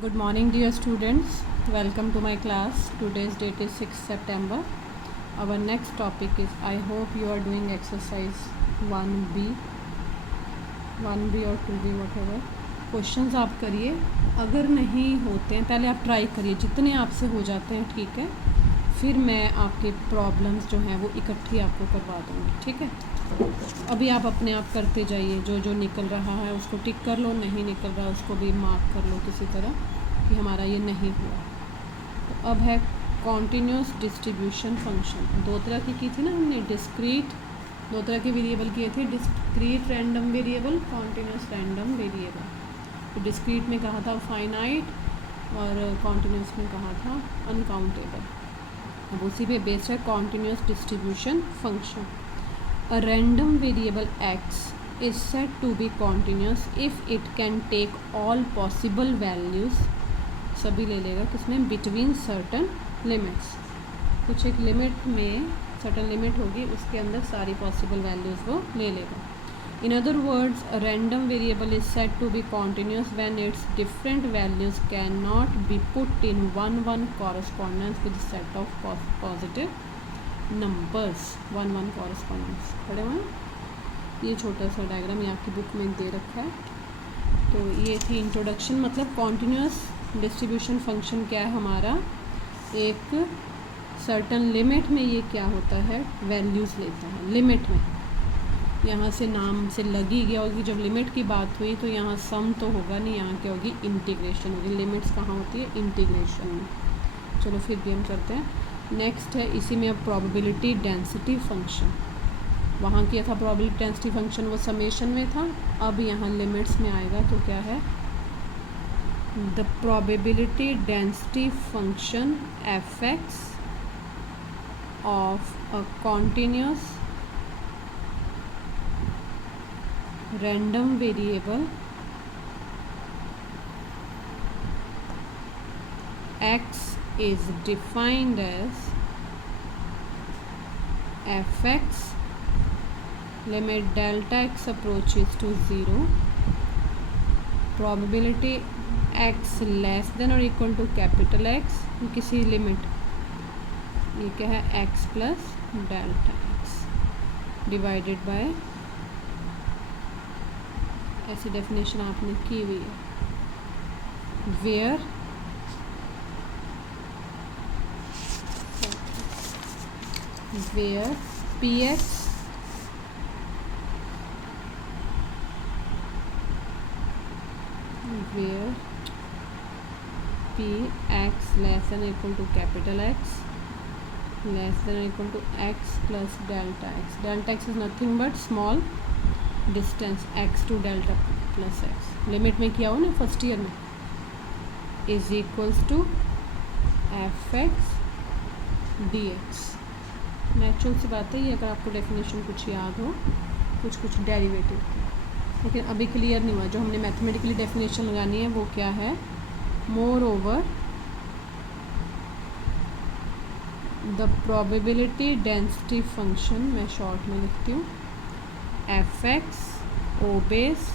Good morning, dear students. Welcome to my class. Today's date is 6 September. Our next topic is, I hope you are doing exercise 1B or 2B, whatever. Questions आप करिए, अगर नहीं होते हैं पहले आप try करिए, जितने आपसे हो जाते हैं ठीक है, फिर मैं आपके प्रॉब्लम्स जो हैं वो इकट्ठी आपको करवा दूँगी, ठीक है। अभी आप अपने आप करते जाइए, जो जो निकल रहा है उसको टिक कर लो, नहीं निकल रहा उसको भी मार्क कर लो किसी तरह कि हमारा ये नहीं हुआ। तो अब है कॉन्टीन्यूस डिस्ट्रीब्यूशन फंक्शन। दो तरह की थी ना हमने, डिस्क्रीट, दो तरह के वेरिएबल किए थे, discrete random variable, continuous random variable. तो डिस्क्रीट में कहा था फाइनाइट और कॉन्टीन्यूस में कहा था अनकाउंटेबल। अब उसी पे बेस्ड है continuous distribution function. A random variable x is said to be continuous if it can take all possible values, सभी ले लेगा किसमें, between certain limits, कुछ एक लिमिट में certain लिमिट होगी उसके अंदर सारी possible values वो ले लेगा। In other words, a random variable is said to be continuous when its different values cannot be put in one correspondence with a set of positive numbers, one correspondence पढ़े हुए हैं। ये छोटा सा diagram ये आपकी बुक में दे रखा है। तो ये थी इंट्रोडक्शन, मतलब कॉन्टीन्यूअस डिस्ट्रीब्यूशन फंक्शन क्या है हमारा, एक सर्टन लिमिट में ये क्या होता है, वैल्यूज़ लेता है लिमिट में। यहाँ से नाम से लगी गया होगी, जब लिमिट की बात हुई तो यहाँ सम तो होगा नहीं, यहाँ क्या होगी, इंटीग्रेशन होगी। लिमिट्स कहाँ होती है, इंटीग्रेशन में। चलो फिर भी हम करते हैं। नेक्स्ट है इसी में अब प्रोबेबिलिटी डेंसिटी फंक्शन। वहाँ किया था प्रोबेबिलिटी डेंसिटी फंक्शन, वो समेशन में था, अब यहाँ लिमिट्स में आएगा तो क्या है, the probability density function F x of a continuous random variable x is defined as f(x) limit delta x approaches to 0, probability x less than or equal to capital X, किसी limit, ये क्या है, x plus delta x divided by, ऐसी definition आपने की हुई है, where px less than or equal to capital X less than or equal to x plus delta x. Delta x is nothing but small distance x to delta plus x. Limit में किया हो ना first year में, is equals to F x D X. Natural सी बात है ये, अगर आपको डेफिनेशन कुछ याद हो, कुछ डेरिवेटिव की, लेकिन अभी क्लियर नहीं हुआ। जो हमने मैथमेटिकली डेफिनेशन लगानी है वो क्या है, moreover the probability density function, मैं शॉर्ट में लिखती हूँ, f x obeys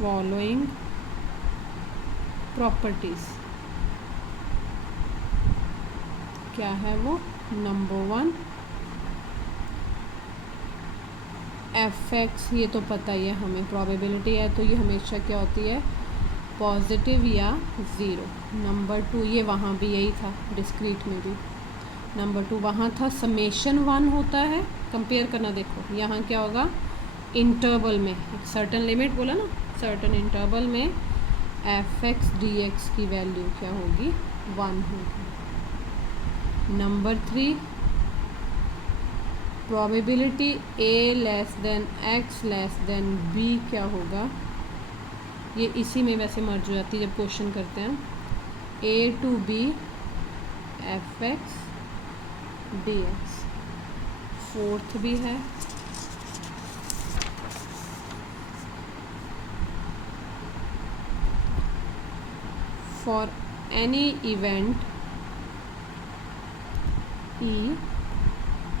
following properties. क्या है वो, नंबर 1 एफ एक्स, ये तो पता ही है हमें, प्रोबेबिलिटी है तो ये हमेशा क्या होती है, पॉजिटिव या ज़ीरो। नंबर 2, ये वहाँ भी यही था डिस्क्रीट में भी, नंबर 2 वहाँ था समेशन 1 होता है, कंपेयर करना, देखो यहाँ क्या होगा, इंटरवल में सर्टन लिमिट बोला ना, सर्टन इंटरवल में एफ एक्स डी एक्स की वैल्यू क्या होगी, 1 होगी। नंबर 3 प्रोबेबिलिटी ए less than x less than B क्या होगा, ये इसी में वैसे मर्ज हो जाती है जब क्वेश्चन करते हैं, A to B F x D X. 4th भी है, for any event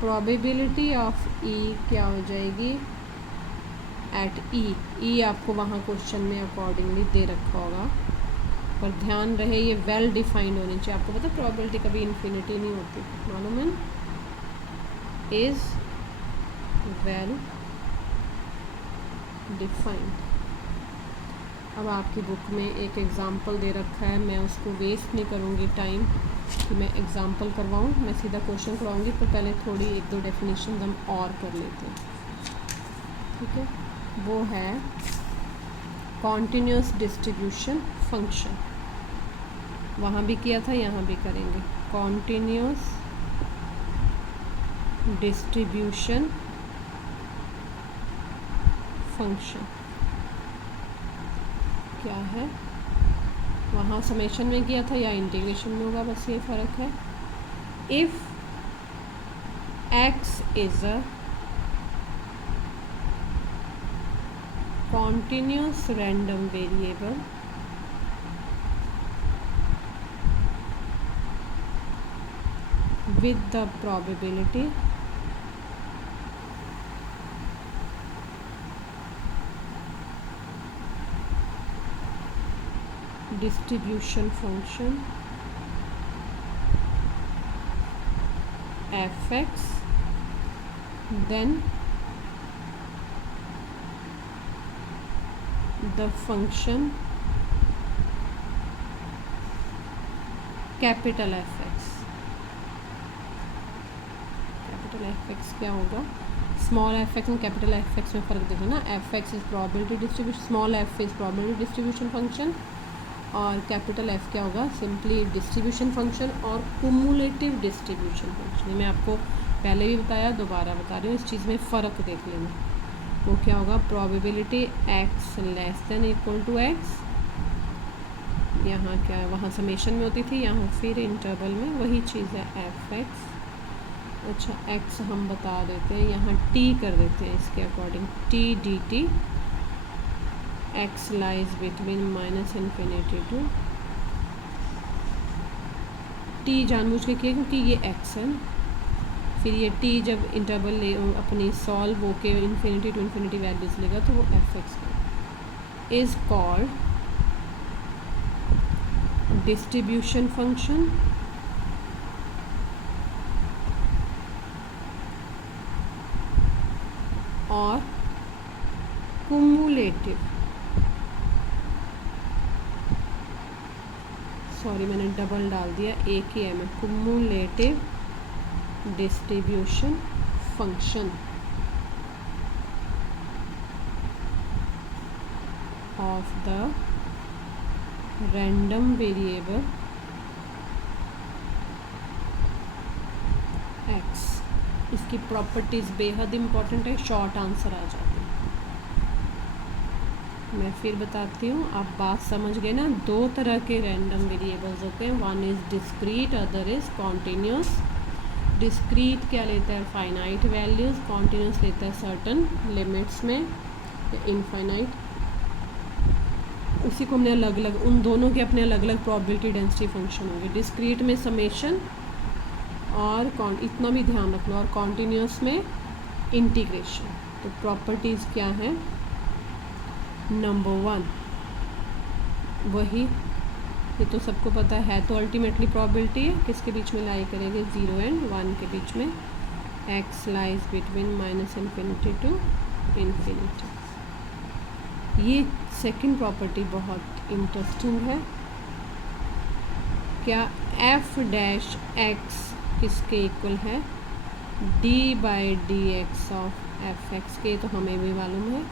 probability of E क्या हो जाएगी, एट ई आपको वहाँ क्वेश्चन में अकॉर्डिंगली दे रखा होगा, पर ध्यान रहे ये वेल डिफाइंड होनी चाहिए। आपको पता प्रोबेबिलिटी कभी इन्फिनिटी नहीं होती, मालूम है, इज़ वेल डिफाइंड। अब आपकी बुक में एक एग्ज़ाम्पल दे रखा है, मैं उसको वेस्ट नहीं करूँगी टाइम कि मैं एग्ज़ाम्पल करवाऊँ, मैं सीधा क्वेश्चन करवाऊँगी, पर पहले थोड़ी एक दो डेफिनेशन हम और कर लेते हैं, ठीक है। वो है कॉन्टिन्यूस डिस्ट्रीब्यूशन फंक्शन, वहाँ भी किया था, यहाँ भी करेंगे। कॉन्टिन्यूस डिस्ट्रीब्यूशन फंक्शन क्या है, वहाँ समेशन में किया था या इंटीग्रेशन में होगा, बस ये फ़र्क है। If x is a continuous random variable with the probability distribution function fx, then the function capital fx। Capital fx क्या होगा, small fx and capital fx में फ़र्क देखो ना। fx is probability distribution, small f is probability distribution function, और capital f क्या होगा, simply distribution function और कुमुलेटिव डिस्ट्रीब्यूशन फंक्शन। मैं आपको पहले भी बताया, दोबारा बता रही हूँ, इस चीज़ में फ़र्क देख लेना। वो क्या होगा, probability x less than equal to x, यहाँ क्या है, वहाँ समेशन में होती थी, यहाँ फिर इंटरवल में, वही चीज़ है fx। अच्छा x हम बता देते हैं, यहाँ t कर देते हैं इसके according, t dt, x lies between minus infinity to t जानबूझ के किया क्योंकि ये x है, फिर ये t जब इंटरवल ले अपनी सॉल्व होके इन्फिनिटी टू इन्फिनिटी वैल्यूज़ लेगा तो वो fx is called distribution function और कुमुलेटिव, सॉरी मैंने डबल डाल दिया, एक ही है, मैं cumulative distribution function of the random variable x। इसकी प्रॉपर्टीज़ बेहद इम्पॉर्टेंट है, शॉर्ट आंसर आ जाते हैं। मैं फिर बताती हूँ, आप बात समझ गए ना। दो तरह के रैंडम वेरिएबल्स होते हैं, one is discrete, other is continuous. Discrete क्या लेता है, फाइनाइट वैल्यूज़, कॉन्टीन्यूस लेता है सर्टन लिमिट्स में या इनफाइनाइट। उसी को हमने अलग अलग, उन दोनों के अपने अलग अलग प्रोबेबिलिटी डेंसिटी फंक्शन होंगे। डिस्क्रीट में समेशन और इतना भी ध्यान रख लो, और कॉन्टीन्यूस में इंटीग्रेशन। तो प्रॉपर्टीज़ क्या हैं, नंबर 1 वही, ये तो सबको पता है तो अल्टीमेटली प्रोबेबिलिटी है, किसके बीच में लाई करेंगे, 0 एंड 1 के बीच में, x lies between minus infinity to infinity. ये सेकंड प्रॉपर्टी बहुत इंटरेस्टिंग है। क्या f डैश x किसके इक्वल है, d by d x of F x के, तो हमें भी मालूम है,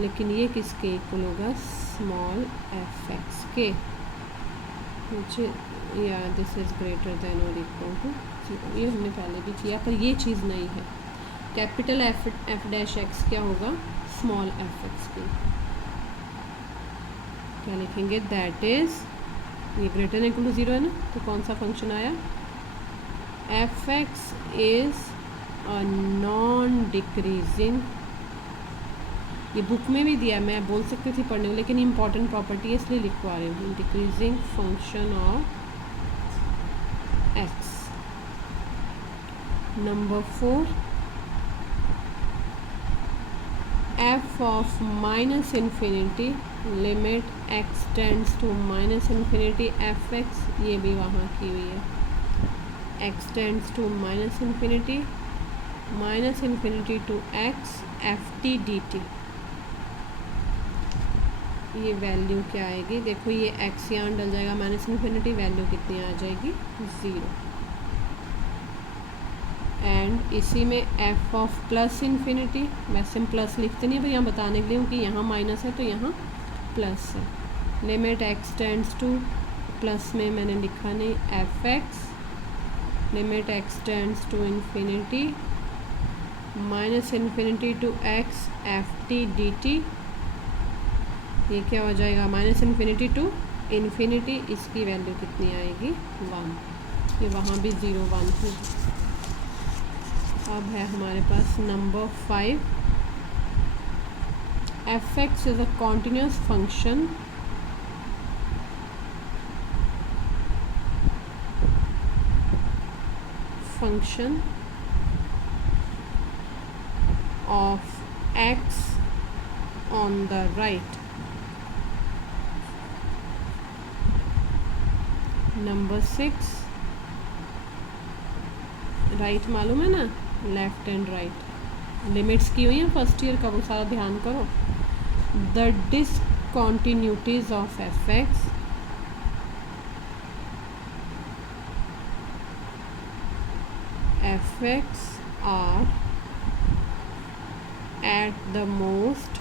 लेकिन ये किसके इक्वल होगा, स्मॉल एफ एक्स के, मुझे या दिस इज़ ग्रेटर देन और इक्वल टू 0। ये हमने पहले भी किया, पर ये चीज़ नहीं है। कैपिटल एफ डैश एक्स क्या होगा, स्मॉल एफ एक्स के, क्या लिखेंगे, दैट इज़, ये ग्रेटर देन इक्वल टू 0 है ना, तो कौन सा फंक्शन आया, F x is a non decreasing. ये बुक में भी दिया, मैं बोल सकती थी पढ़ने को, लेकिन इंपॉर्टेंट प्रॉपर्टी है इसलिए लिखवा रही हूँ, decreasing function of x. Number 4, f of minus infinity limit x tends to minus infinity f x, ये भी वहाँ की हुई है, x tends to minus infinity to x f T D t. ये वैल्यू क्या आएगी, देखो ये एक्स यहाँ डल जाएगा माइनस इन्फिनिटी, वैल्यू कितनी आ जाएगी 0। एंड इसी में एफ ऑफ प्लस इन्फिनिटी, वैसे हम प्लस लिखते नहीं है पर यहाँ बताने के लिए क्योंकि यहाँ माइनस है तो यहाँ प्लस है, limit x tends to, plus में मैंने लिखा नहीं, f x limit x tends to infinity minus infinity to x f T D t. ये क्या हो जाएगा माइनस इन्फिनिटी टू इन्फिनिटी, इसकी वैल्यू कितनी आएगी 1, ये वहाँ भी 0 1 थी। अब है हमारे पास number 5, F X is a continuous function of x on the right। Number 6, right मालूम है ना, लेफ्ट एंड राइट लिमिट्स की हुई हैं फर्स्ट ईयर का, वो सारा ध्यान करो। The discontinuities of F X are at the most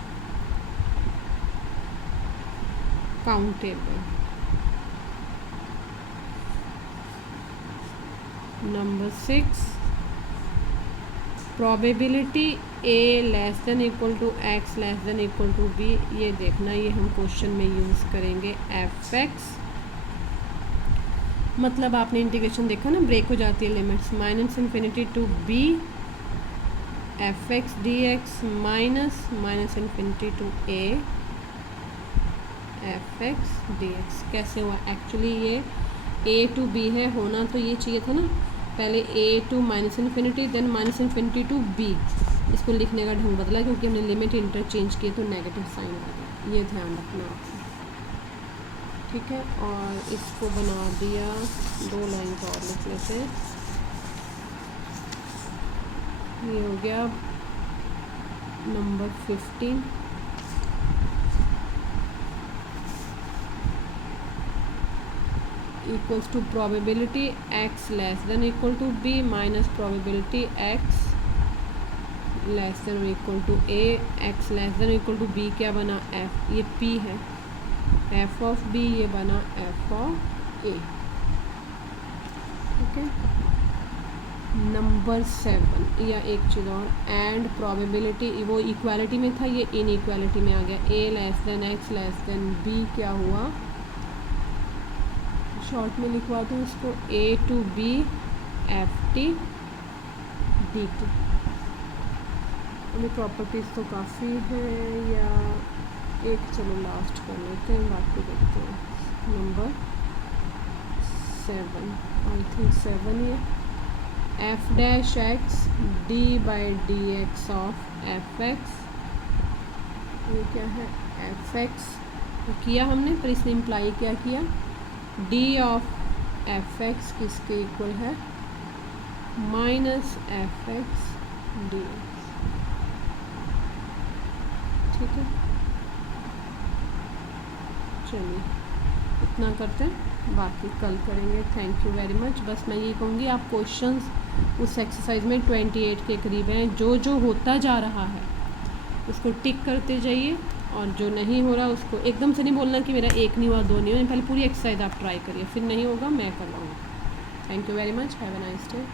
countable। Number 6, probability A less than equal to X less than equal to B, ये देखना, ये हम क्वेश्चन में यूज़ करेंगे एफ एक्स, मतलब आपने इंटीग्रेशन देखा ना, ब्रेक हो जाती है limits, minus infinity to B F x D x minus infinity to a f x D x. कैसे हुआ, एक्चुअली ये ए टू बी है, होना तो ये चाहिए था ना, पहले A to minus infinity then minus infinity to B, इसको लिखने का ढंग बदला क्योंकि हमने लिमिट इंटरचेंज किए तो नेगेटिव साइन आ गया, ये ध्यान रखना आपको, ठीक है। और इसको बना दिया, 2 लाइन का और लिख लेते हैं, ये हो गया number 15। Equals to probability x less than equal to b minus probability x less than equal to a, x less than equal to b क्या बना एफ, ये पी है, एफ ऑफ बी ये बना एफ ऑफ ए, ठीक है। Number 7, या एक चीज़ और, एंड प्रोबेबिलिटी, वो इक्वालिटी में था, ये इनइक्वालिटी में आ गया, A less than x less than B क्या हुआ, शॉर्ट में लिखवा दूँ इसको, A to B F T D T. अभी प्रॉपर्टीज़ तो काफ़ी है, या एक चलो लास्ट कर लेते हैं, बाकी देखते हैं। नंबर 7, आई थिंक 7 ये, F dash x D by d x of F x, ये क्या है एफ एक्स, तो किया हमने, पर इसने इम्प्लाई क्या किया, डी ऑफ एफ एक्स किसके इक्वल है, minus F x D x, ठीक है। चलिए इतना करते हैं, बाकी कल करेंगे। Thank you very much. बस मैं ये कहूँगी, आप क्वेश्चंस उस एक्सरसाइज में 28 के करीब हैं, जो होता जा रहा है उसको टिक करते जाइए, और जो नहीं हो रहा उसको एकदम से नहीं बोलना कि मेरा 1 नहीं हुआ 2 नहीं हुआ, पहले पूरी एक्सरसाइज आप ट्राई करिए, फिर नहीं होगा मैं करवाऊँगा। Thank you very much, have a nice day.